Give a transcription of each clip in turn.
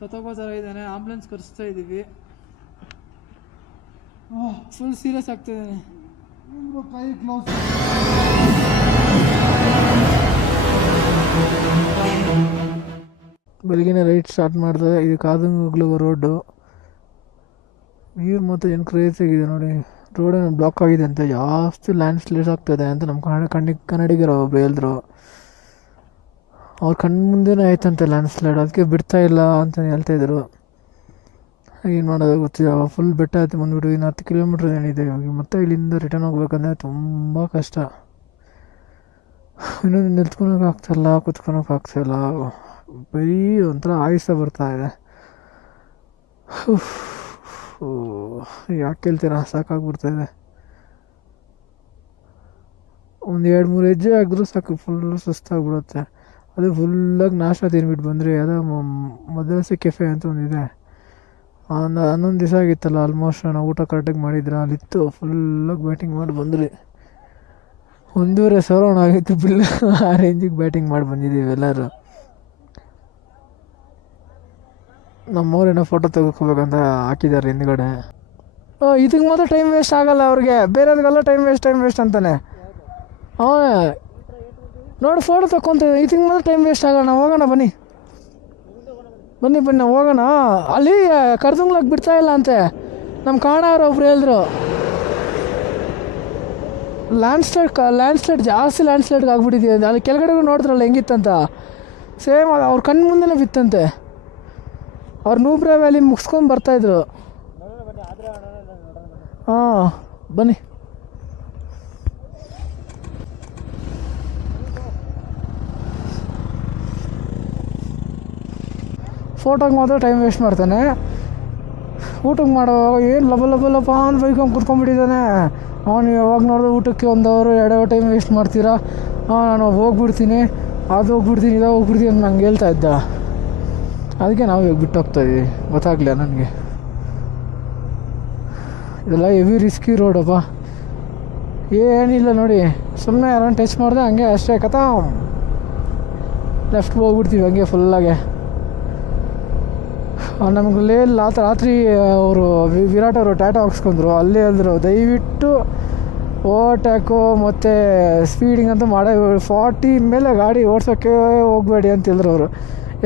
ಸತ್ತೋಗೋ ಥರ ಇದ್ದಾನೆ. ಆಂಬುಲೆನ್ಸ್ ಕರೆಸ್ತಾ ಇದ್ದೀವಿ. ಫುಲ್ ಸೀರಿಯಸ್ ಆಗ್ತಿದ್ದಾನೆ. ಕೈ ಕ್ಲೋಸ್. ಬೆಳಗಿನ ರೈಟ್ ಸ್ಟಾರ್ಟ್ ಮಾಡಿದೆ. ಇದು ಕಾದಂಗ್ಲುವ ರೋಡು. ವ್ಯೂ ಮತ್ತು ಏನು ಕ್ರೇಜ್ ಆಗಿದೆ ನೋಡಿ. ರೋಡೇನು ಬ್ಲಾಕ್ ಆಗಿದೆ ಅಂತ, ಜಾಸ್ತಿ ಲ್ಯಾಂಡ್ ಸ್ಲೈಡ್ಸ್ ಆಗ್ತಾಯಿದೆ ಅಂತ ನಮ್ಮ ಕನ್ನಡಿಗರು ಒಬ್ರು ಹೇಳಿದ್ರು. ಅವ್ರ ಕಣ್ಣು ಮುಂದೆನೇ ಆಯ್ತಂತೆ ಲ್ಯಾಂಡ್ ಸ್ಲೈಡ್, ಅದಕ್ಕೆ ಬಿಡ್ತಾ ಇಲ್ಲ ಅಂತ ಹೇಳ್ತಾಯಿದ್ರು. ಏನು ಮಾಡೋದು ಗೊತ್ತಿಲ್ಲ. ಫುಲ್ ಬೆಟ್ಟ ಆಯ್ತು ಬಂದ್ಬಿಟ್ಟು. ಇನ್ನು 10 ಕಿಲೋಮೀಟ್ರ್ ಏನಿದೆ ಇವಾಗ. ಮತ್ತೆ ಇಲ್ಲಿಂದ ರಿಟರ್ನ್ ಹೋಗ್ಬೇಕಂದ್ರೆ ತುಂಬ ಕಷ್ಟ. ಇನ್ನೊಂದು ನಿಲ್ತ್ಕೊಳಕ್ಕೆ ಆಗ್ತಾಯಿಲ್ಲ, ಕುತ್ಕೊಳಕ್ಕೆ ಆಗ್ತಾಯಿಲ್ಲ. ಬರೀ ಒಂಥರ ಆಯಾಸ ಬರ್ತಾಯಿದೆ. ಯಾಕೆ ಕೇಳ್ತೀರಾ, ಸಾಕಾಗ್ಬಿಡ್ತಾಯಿದೆ. ಒಂದು 2-3 ಹೆಜ್ಜೆ ಆಗಿದ್ರೂ ಸಾಕು, ಫುಲ್ಲು ಸುಸ್ತಾಗ್ಬಿಡುತ್ತೆ. ಅದು ಫುಲ್ಲಾಗಿ ನಾಷ್ಟ ತಿನ್ಬಿಟ್ಟು ಬಂದರೆ, ಯಾವುದೋ ಮದ್ರಾಸಿ ಕೆಫೆ ಅಂತ ಒಂದಿದೆ. 11 ದಿವಸ ಆಗಿತ್ತಲ್ಲ ಆಲ್ಮೋಸ್ಟ್ ನಾವು ಊಟ ಕರೆಕ್ಟಾಗಿ ಮಾಡಿದ್ರೆ, ಅಲ್ಲಿತ್ತು. ಫುಲ್ಲಾಗಿ ಬ್ಯಾಟಿಂಗ್ ಮಾಡಿ ಬಂದ್ರಿ. 1,500 ಆಗಿತ್ತು ಬಿಲ್. ಆ ರೇಂಜಿಗೆ ಬ್ಯಾಟಿಂಗ್ ಮಾಡಿ ಬಂದಿದ್ದೀವಿ ಎಲ್ಲರೂ. ನಮ್ಮವ್ರೇನೋ ಫೋಟೋ ತೆಗೆದುಕೋಬೇಕಂತ ಹಾಕಿದ್ದಾರೆ ಹಿಂದ್ಗಡೆ. ಇದಕ್ಕೆ ಮಾತ್ರ ಟೈಮ್ ವೇಸ್ಟ್ ಆಗಲ್ಲ ಅವ್ರಿಗೆ, ಬೇರೆದಕ್ಕೆಲ್ಲ ಟೈಮ್ ವೇಸ್ಟ್ ಅಂತಾನೆ. ನೋಡಿ ಫೋಟೋ ತಗೊತೀವಿ, ಇದಕ್ಕೆ ಮಾತ್ರ ಟೈಮ್ ವೇಸ್ಟ್ ಆಗೋಣ. ಹೋಗೋಣ ಬನ್ನಿ ನಾವು ಹೋಗೋಣ. ಅಲ್ಲಿ ಕರ್ದಂಗ್ಲಾಗ ಬಿಡ್ತಾ ಇಲ್ಲ ಅಂತೆ. ನಮ್ಮ ಕಾಣವ್ರು ಒಬ್ರು ಹೇಳಿದ್ರು, ಲ್ಯಾಂಡ್ ಸ್ಲೈಡ್ ಜಾಸ್ತಿ ಲ್ಯಾಂಡ್ ಸ್ಲೈಡ್ಗೆ ಆಗ್ಬಿಟ್ಟಿದೆ. ಅಲ್ಲಿ ಕೆಳಗಡೆಗೂ ನೋಡಿದ್ರಲ್ಲ ಹೆಂಗಿತ್ತಂತ, ಸೇಮ್ ಅವ್ರ ಕಣ್ಣು ಮುಂದೆನೇ ಬಿತ್ತಂತೆ. ಅವ್ರು ನೂಬ್ರಾ ವ್ಯಾಲಿ ಮುಗಿಸ್ಕೊಂಡು ಬರ್ತಾಯಿದ್ರು. ಬನ್ನಿ. ಫೋಟೋಗೆ ಮಾತ್ರ ಟೈಮ್ ವೇಸ್ಟ್ ಮಾಡ್ತಾನೆ. ಊಟಕ್ಕೆ ಮಾಡೋವಾಗ ಏನು ಲಬ ಅಂತ ಬೈಕೊಂಡು ಕುತ್ಕೊಂಡ್ಬಿಟ್ಟಿದ್ದಾನೆ. ಅವನು ಯಾವಾಗ ನೋಡಿದ್ರೆ ಊಟಕ್ಕೆ 1 ಅವರ್ 2 ಅವರ್ ಟೈಮ್ ವೇಸ್ಟ್ ಮಾಡ್ತೀರಾ, ನಾನು ಹೋಗ್ಬಿಡ್ತೀನಿ, ಅದು ಹೋಗ್ಬಿಡ್ತೀನಿ, ಇದು ಹೋಗ್ಬಿಡ್ತೀನಿ ಅಂತ ನಂಗೆ ಹೇಳ್ತಾ ಇದ್ದ. ಅದಕ್ಕೆ ನಾವು ಇವಾಗ ಬಿಟ್ಟು ಹೋಗ್ತಾಯಿದ್ವಿ. ಗೊತ್ತಾಗಲಿಲ್ಲ ನನಗೆ. ಇದೆಲ್ಲ ಹೆವಿ ರಿಸ್ಕಿ ರೋಡಪ್ಪ. ಏನಿಲ್ಲ ನೋಡಿ, ಸುಮ್ಮನೆ ಯಾರನ್ನ ಟಚ್ ಮಾಡಿದೆ ಹಂಗೆ ಅಷ್ಟೇ ಕಥಾ ಲೆಫ್ಟ್ಗೆ ಹೋಗ್ಬಿಡ್ತೀವಿ ಹಂಗೆ ಫುಲ್ಲಾಗೆ. ನಮ್ಗೆ ರಾತ್ರಿ ಅವರು ವಿರಾಟ್ ಅವರು ಟ್ಯಾಟೋ ಹಾಕ್ಸ್ಕೊಂಡ್ರು. ಅಲ್ಲೇ ಹೇಳಿದ್ರು, ದಯವಿಟ್ಟು ಓವರ್ಟ್ಯಾಕು ಮತ್ತು ಸ್ಪೀಡಿಂಗ್ ಅಂತ ಮಾಡೇ 40 ಮೇಲೆ ಗಾಡಿ ಓಡ್ಸೋಕ್ಕೆ ಹೋಗಬೇಡಿ ಅಂತ ಹೇಳಿದ್ರು ಅವರು.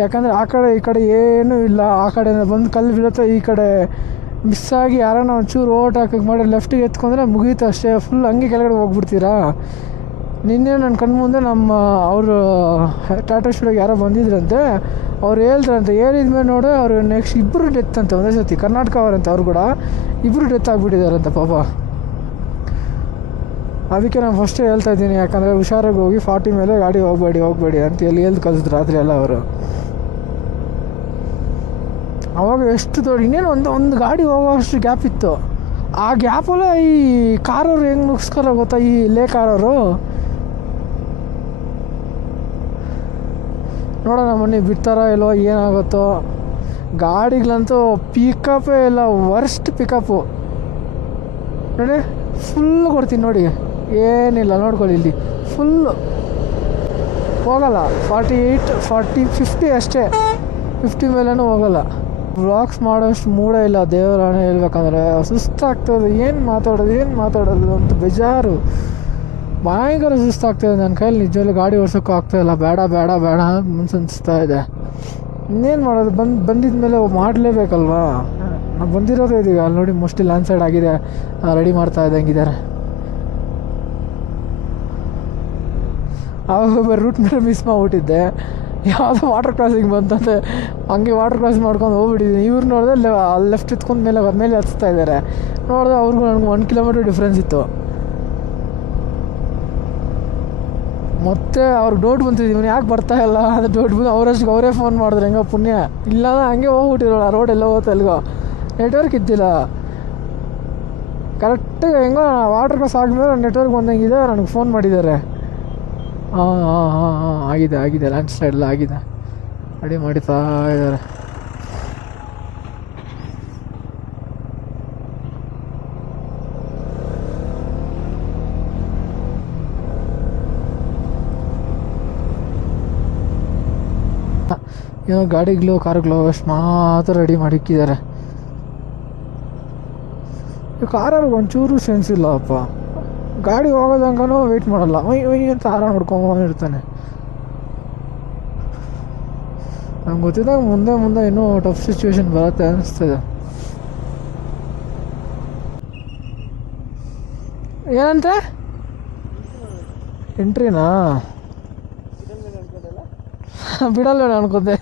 ಯಾಕಂದರೆ ಆ ಕಡೆ ಈ ಕಡೆ ಏನೂ ಇಲ್ಲ. ಆ ಕಡೆ ಬಂದು ಕಲ್ಲು ಬೀಳುತ್ತೆ, ಈ ಕಡೆ ಮಿಸ್ಸಾಗಿ ಯಾರನ್ನ ಒಂಚೂರು ಓವರ್ಟ್ಯಾಕಿಗೆ ಮಾಡಿ ಲೆಫ್ಟಿಗೆ ಎತ್ಕೊಂಡ್ರೆ ಮುಗೀತು ಅಷ್ಟೇ. ಫುಲ್ ಹಂಗೆ ಕೆಳಗಡೆ ಹೋಗ್ಬಿಡ್ತೀರಾ. ನಿನ್ನೆ ನನ್ನ ಕಣ್ಣು ಮುಂದೆ ಅವರು ಟಾಟಾ ಸ್ಟುಡಿಯೋಗೆ ಯಾರೋ ಬಂದಿದ್ರಂತೆ. ಅವ್ರು ಹೇಳ್ತಾರಂತೆ, ಹೇಳಿದ್ಮೇಲೆ ನೋಡಿ ಅವರು ನೆಕ್ಸ್ಟ್ 2 ಡೆತ್ ಅಂತೆ ಒಂದೇ ಸತಿ. ಕರ್ನಾಟಕ ಅವರಂತೆ, ಅವ್ರು ಕೂಡ 2 ಡೆತ್ ಆಗಿಬಿಟ್ಟಿದ್ದಾರಂತೆ ಪಾಪ. ಅದಕ್ಕೆ ನಾನು ಫಸ್ಟೇ ಹೇಳ್ತಾ ಇದ್ದೀನಿ, ಯಾಕಂದರೆ ಹುಷಾರಾಗಿ ಹೋಗಿ 40 ಮೇಲೆ ಗಾಡಿ ಹೋಗಬೇಡಿ ಅಂತ ಹೇಳ್ದು ಕಳಿಸಿದ್ರು ರಾತ್ರಿ ಎಲ್ಲ ಅವರು. ಅವಾಗ ಎಷ್ಟು ದೊಡ್ಡ ಇನ್ನೇನು ಒಂದು ಗಾಡಿ ಹೋಗೋಷ್ಟು ಗ್ಯಾಪ್ ಇತ್ತು. ಆ ಗ್ಯಾಪಲ್ಲೇ ಈ ಕಾರವ್ರು ಹೆಂಗೆ ನುಗ್ಸ್ಕೊಲ್ಲ ಗೊತ್ತಾ, ಈ ಕಾರವರು. ನೋಡೋಣ ಬನ್ನಿ ಬಿಡ್ತಾರೋ ಇಲ್ವೋ, ಏನಾಗುತ್ತೋ. ಗಾಡಿಗಳಂತೂ ಪಿಕಪ್ಪೇ ಇಲ್ಲ, ವರ್ಸ್ಟ್ ಪಿಕಪ್ಪು ನೋಡಿ. ಫುಲ್ಲು ಕೊಡ್ತೀನಿ ನೋಡಿ, ಏನಿಲ್ಲ ನೋಡ್ಕೊಳ್ಳಿ. ಇಲ್ಲಿ ಫುಲ್ಲು ಹೋಗಲ್ಲ. 48, 40, 50 ಅಷ್ಟೇ. 50 ಮೇಲೂ ಹೋಗಲ್ಲ. ವ್ಲಾಗ್ಸ್ ಮಾಡೋಷ್ಟು ಮೂಡೇ ಇಲ್ಲ ದೇವರಾಣೆ ಹೇಳ್ಬೇಕಂದ್ರೆ. ಸುಸ್ತಾಗ್ತದೆ. ಏನು ಮಾತಾಡೋದು ಅಂತ ಬೇಜಾರು. ಭಯಂಕರ ಸುಸ್ತಾಗ್ತಾಯಿದೆ. ನನ್ನ ಕೈಯಲ್ಲಿ ನಿಜವಲ್ಲೂ ಗಾಡಿ ಓಡಿಸೋಕ್ಕೂ ಆಗ್ತಾಯಿಲ್ಲ. ಬೇಡ ಅನಿಸ್ತಾ ಇದೆ. ಇನ್ನೇನು ಮಾಡೋದು, ಬಂದಿದ ಮೇಲೆ ಮಾಡಲೇಬೇಕಲ್ವಾ. ನಾವು ಬಂದಿರೋದು ಇದೀಗ. ಅಲ್ಲಿ ನೋಡಿ ಮೋಸ್ಟ್ಲಿ ಲ್ಯಾಂಡ್ ಸೈಡ್ ಆಗಿದೆ, ರೆಡಿ ಮಾಡ್ತಾ ಇದ್ದಂಗಿದ್ದಾರೆ. ಆವಾಗ ರೂಟ್ ಮೇಲೆ ಮಿಸ್ ಮಾಡಿಬಿಟ್ಟಿದ್ದೆ. ಯಾವುದೋ ವಾಟರ್ ಕ್ರಾಸಿಂಗ್ ಬಂತಂತೆ, ಹಂಗೆ ವಾಟರ್ ಕ್ರಾಸ್ ಮಾಡ್ಕೊಂಡು ಹೋಗ್ಬಿಟ್ಟಿದ್ದೀನಿ. ಇವ್ರು ನೋಡಿದ್ರೆ ಲೆಫ್ಟ್ ಎತ್ಕೊಂಡು ಮೇಲೆ ಹತ್ತಾ ಇದ್ದಾರೆ. ನೋಡಿದ್ರೆ ಅವ್ರಿಗೂ ನನಗೆ 1 ಕಿಲೋಮೀಟ್ರ್ ಡಿಫ್ರೆನ್ಸ್ ಇತ್ತು. ಮತ್ತೆ ಅವ್ರಿಗೆ ಡೌಟ್ ಬಂತಿದ್ದೀವಿ, ಯಾಕೆ ಬರ್ತಾಯಿಲ್ಲ ಅದು ಡೌಟ್ ಬಂದು ಅವರೇ ಫೋನ್ ಮಾಡಿದ್ರು. ಹೆಂಗೋ ಪುಣ್ಯ ಇಲ್ಲ ಹಂಗೆ ಹೋಗ್ಬಿಟ್ಟಿರೋಲ್ಲ. ರೋಡ್ ಎಲ್ಲ ಹೋಗುತ್ತೆ ಎಲ್ಲಿಗೋ, ನೆಟ್ವರ್ಕ್ ಇದ್ದಿಲ್ಲ ಕರೆಕ್ಟಾಗಿ. ಹೆಂಗೋ ವಾಟರ್ ಕ್ರಾಸ್ ಆದಮೇಲೆ ನೆಟ್ವರ್ಕ್ ಬಂದಂಗಿದೆ. ನನಗೆ ಫೋನ್ ಮಾಡಿದ್ದಾರೆ. ಆಗಿದೆ ಲ್ಯಾಂಡ್ ಸ್ಲೈಡ್ ಎಲ್ಲ ಆಗಿದೆ, ರೆಡಿ ಮಾಡ್ತಾ ಇದ್ದಾರೆ. ಏನೋ ಗಾಡಿಗಳು ಕಾರುಗಳು ಅಷ್ಟು ಮಾತ್ರ ರೆಡಿ ಮಾಡಿಕ್ಕಿದ್ದಾರೆ. ಕಾರವ್ರಿಗೆ ಒಂಚೂರು ಸೆನ್ಸ್ ಇಲ್ಲಪ್ಪ. ಗಾಡಿ ಹೋಗೋದಂಗನೂ ವೆಯ್ಟ್ ಮಾಡಲ್ಲ, ಒಯ್ ಅಂತ ಆರಾಮ್ ನೋಡ್ಕೊಂಡಿರ್ತಾನೆ. ನಂಗೆ ಗೊತ್ತಿದ್ದಾಗ ಮುಂದೆ ಇನ್ನೂ ಟಫ್ ಸಿಚುವೇಶನ್ ಬರುತ್ತೆ ಅನ್ನಿಸ್ತದೆ. ಏನಂತೆ ಎಂಟ್ರಿನಾ ಬಿಡಲ್ಲ ಅನ್ಕೋತೆ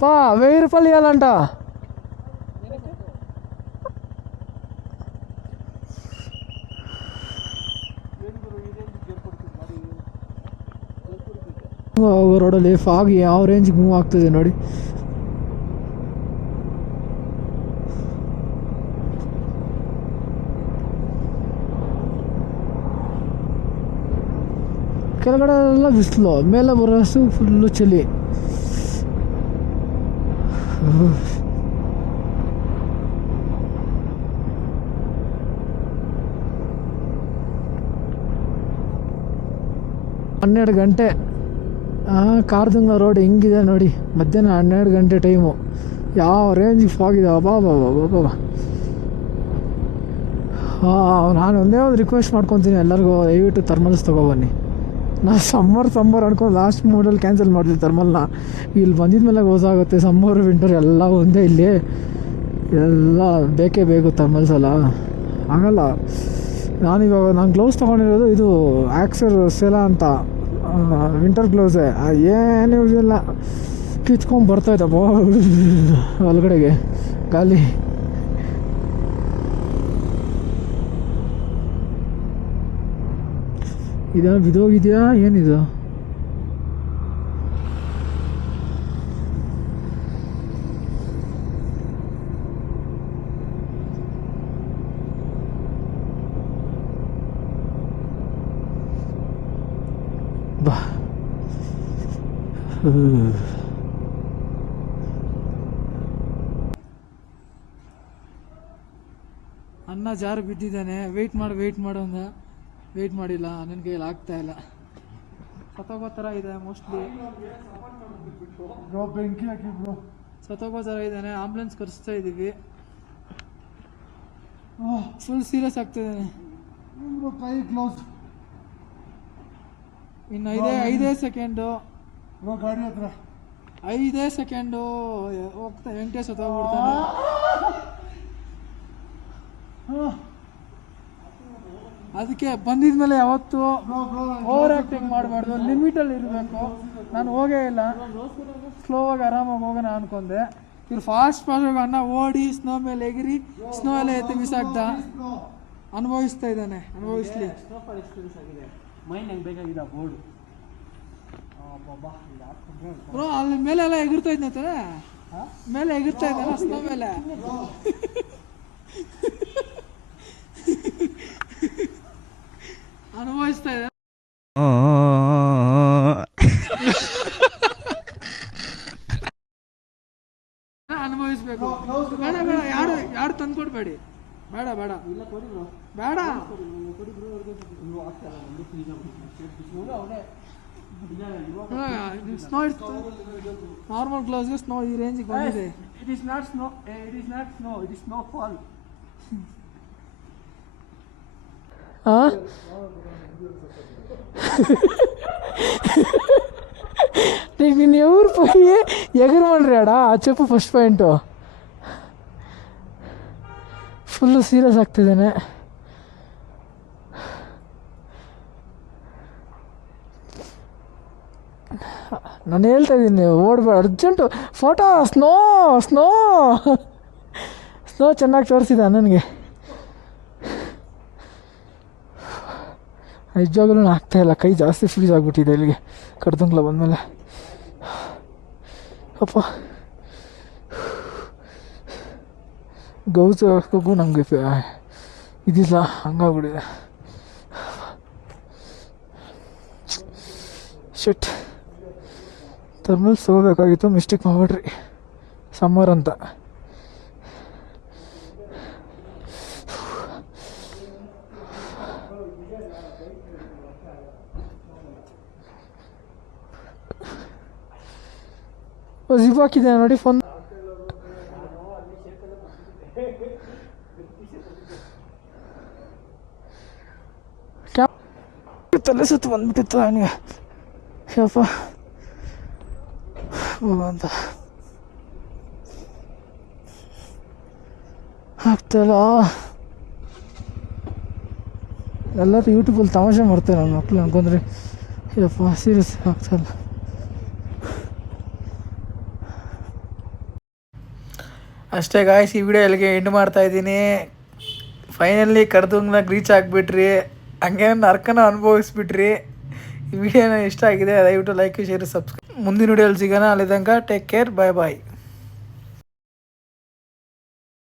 ಪಾ 1000 ರೂಪಾಯಿ ಇవ్వాలంట. ರೋಡಲ್ಲಿ ಫಾಗ್ ಯಾವ ರೇಂಜ್ಗೆ ಮೂವ್ ಆಗ್ತದೆ ನೋಡಿ. ಕೆಳಗಡೆ ಎಲ್ಲ ಬಿಸಿಲು, ಮೇಲೆ ಬರೋಷ್ಟು ಫುಲ್ಲು ಚಳಿ. ಹನ್ನೆರಡು ಗಂಟೆ ಕಾರ್ದಂಗ ರೋಡ್ ಹೆಂಗಿದೆ ನೋಡಿ. ಮಧ್ಯಾಹ್ನ 12 ಗಂಟೆ ಟೈಮು. ಯಾವ ರೇಂಜಿಗೆ ಫಾಗಿದೆ ಬಾಬಾ. ನಾನು ಒಂದೇ ಒಂದು ರಿಕ್ವೆಸ್ಟ್ ಮಾಡ್ಕೊತೀನಿ ಎಲ್ಲರಿಗೂ, ದಯವಿಟ್ಟು ಥರ್ಮಲ್ಸ್ ತೊಗೊಬನ್ನಿ. ನಾನು ಸಮ್ಮರ್ ಅನ್ಕೊಂಡು ಲಾಸ್ಟ್ ಮೂಡಲ್ಲಿ ಕ್ಯಾನ್ಸಲ್ ಮಾಡ್ತೀವಿ ಥರ್ಮಲ್ನ. ಇಲ್ಲಿ ಬಂದಿದ್ಮೇಲೆ ಗೊತ್ತಾಗುತ್ತೆ ಸಮ್ಮರ್ ವಿಂಟರ್ ಎಲ್ಲ ಒಂದೇ. ಇಲ್ಲಿ ಎಲ್ಲ ಬೇಕೇ ಬೇಕು ಥರ್ಮಲ್ಸ್ ಎಲ್ಲ. ಆಗಲ್ಲ. ನಾನು ಗ್ಲೌಸ್ ತೊಗೊಂಡಿರೋದು ಇದು ಆಕ್ಸರ್ ಸೆಲಾ ಅಂತ ವಿಂಟರ್ ಗ್ಲೌಸೇ. ಏನು ಯೂಸ್ ಇಲ್ಲ, ಕಿಚ್ಕೊಂಡು ಬರ್ತಾಯಿದ್ದಪ್ಪ ಒಳಗಡೆಗೆ ಗಾಳಿ. ಇದಾ ಬಿದೋಗಿದೆಯಾ ಏನಿದು? ಬಾ ಅನ್ನ ಜಾರು ಬಿದ್ದಿದ್ದಾನೆ. ವೆಯ್ಟ್ ಮಾಡು ಅಂದ, ವೆಯ್ಟ್ ಮಾಡಿಲ್ಲ. ನನ್ನ ಕೈಯಲ್ಲಿ ಆಗ್ತಾಯಿಲ್ಲ. ಸತ್ತೋಗೋ ಥರ ಇದೆ ಮೋಸ್ಟ್ಲಿ. ಬೆಂಕಿ ಹಾಕಿ ಬ್ರೋ, ಸತ್ತೋಗೋ ಥರ ಇದ್ದಾನೆ. ಆಂಬುಲೆನ್ಸ್ ಕರೆಸ್ತಾ ಇದ್ದೀವಿ. ಫುಲ್ ಸೀರಿಯಸ್ ಆಗ್ತಿದ್ದಾನೆ. ಕೈ ಕ್ಲೋಸ್. ಇನ್ನು 5 ಸೆಕೆಂಡು. ಗಾಡಿ ಹತ್ರ 5 ಸೆಕೆಂಡು ಹೋಗ್ತಾ ವೆಂಕಟೇಶ್ ಸತ್ತೋಗ್ಬಿಡ್ತಾನೆ. ಅದಕ್ಕೆ ಬಂದಿದ್ಮೇಲೆ ಯಾವತ್ತು ಓವರ್ ಆ್ಯಕ್ಟಿಂಗ್ ಮಾಡಬಾರ್ದು, ಲಿಮಿಟಲ್ಲಿ ಇರಬೇಕು. ನಾನು ಹೋಗೇ ಇಲ್ಲ, ಸ್ಲೋವಾಗಿ ಆರಾಮಾಗಿ ಹೋಗೋಣ ಅನ್ಕೊಂಡೆ. ಇವ್ರು ಫಾಸ್ಟಾಗಿ ಅನ್ನ ಓಡಿ ಸ್ನೋ ಮೇಲೆ ಎಗಿರಿ ಸ್ನೋ ಎಲ್ಲ ಎತ್ತಿ ಬಿಸಾಕ್ದ. ಅನುಭವಿಸ್ತಾ ಇದ್ದಾನೆ, ಅನುಭವಿಸ್ಲಿ. ಬ್ರೋ ಅಲ್ಲಿ ಮೇಲೆಲ್ಲ ಎಗಿರ್ತಾ ಇದ್ದಾನೆ, ಮೇಲೆ ಎಗಿರ್ತಾ ಇದ್ದಾನೆ ಸ್ನೋ ಮೇಲೆ. ಅನುಭವಿಸ್ತಾ ಇದೆ. ಅನುಭವಿಸ್ಬೇಕು. ಬೇಡ ಯಾರು ತಂದ್ಕೊಡ್ಬೇಡಿ. ಬೇಡ ಸ್ನೋ ಇತ್ತು. ನಾರ್ಮಲ್ ಗ್ಲೌಸ್ಗೆ ಸ್ನೋ ಈ ರೇಂಜಿಗೆ ಬಂದಿದೆ. It is not snow, it is snowfall. నీకు నేను ఎవరు పోయి ఎగరమనరాడా చెప్పు. ఫస్ట్ పాయింట్ ಫುಲ್ಲು ಸೀರಿಯಸ್ ಆಗ್ತಿದ್ದೇನೆ. ನಾನು ಹೇಳ್ತಾ ಇದ್ದೀನಿ ಓಡ್ಬೇಡ, ಅರ್ಜೆಂಟು ಫೋಟೋ. ಸ್ನೋ ಚೆನ್ನಾಗಿ ತೋರಿಸಿದ ನನಗೆ. ನಿಜವಾಗಲೂ ಆಗ್ತಾಯಿಲ್ಲ, ಕೈ ಜಾಸ್ತಿ ಫ್ರೀಸ್ ಆಗಿಬಿಟ್ಟಿದೆ ಇಲ್ಲಿಗೆ ಕಡ್ದಂಗ್ಲ ಬಂದಮೇಲೆ. ಅಪ್ಪ ಗೌಸ್ ಹಾಕೋಕ್ಕೂ ನನಗೆ ಇದಿಲ್ಲ, ಹಂಗಾಗ್ಬಿಟ್ಟಿದೆ. ಶೆಟ್ ಥರ್ಮಲ್ಸ್ ತೊಗೋಬೇಕಾಗಿತ್ತು, ಮಿಸ್ಟೇಕ್ ಮಾಡ್ಬಿಡ್ರಿ. ಸಮ್ಮರ್ ಅಂತ ಜಿಪ್ ಹಾಕಿದೆ ನೋಡಿ ಫೋನ್. ತಲೆ ಸುತ್ತು ಬಂದ್ಬಿಟ್ಟಿತ್ತು ಅವನಿಗೆ. ಯಪ್ಪ ಅಂತ ಆಗ್ತಾಯಿಲ್ಲ. ಎಲ್ಲರೂ ಯೂಟ್ಯೂಬಲ್ಲಿ ತಮಾಷೆ ಮಾಡ್ತಾರೆ ನನ್ನ ಮಕ್ಕಳು ಅನ್ಕೊಂಡ್ರೆ. ಯಪ್ಪ ಸೀರಿಯಸ್ ಆಗ್ತಾಯಿಲ್ಲ. ಅಷ್ಟೇ ಗಾಯ್ಸ್, ಈ ವಿಡಿಯೋ ಎಲ್ಲಿಗೆ ಎಂಡ್ ಮಾಡ್ತಾಯಿದ್ದೀನಿ. ಫೈನಲಿ ಕರ್ದಂಗ್ನಾಗ ರೀಚ್ ಆಗಿಬಿಟ್ರಿ, ಹಂಗೆ ನರ್ಕನ ಅನುಭವಿಸ್ಬಿಟ್ರಿ. ಈ ವಿಡಿಯೋನ ಇಷ್ಟ ಆಗಿದೆ ದಯವಿಟ್ಟು ಲೈಕ್ ಶೇರ್ ಸಬ್ಸ್ಕ್ರೈಬ್. ಮುಂದಿನ ವಿಡಿಯೋಲ್ಲಿ ಸಿಗೋಣ. ಅಲ್ಲಿ ತನಕ ಟೇಕ್ ಕೇರ್, ಬಾಯ್ ಬಾಯ್.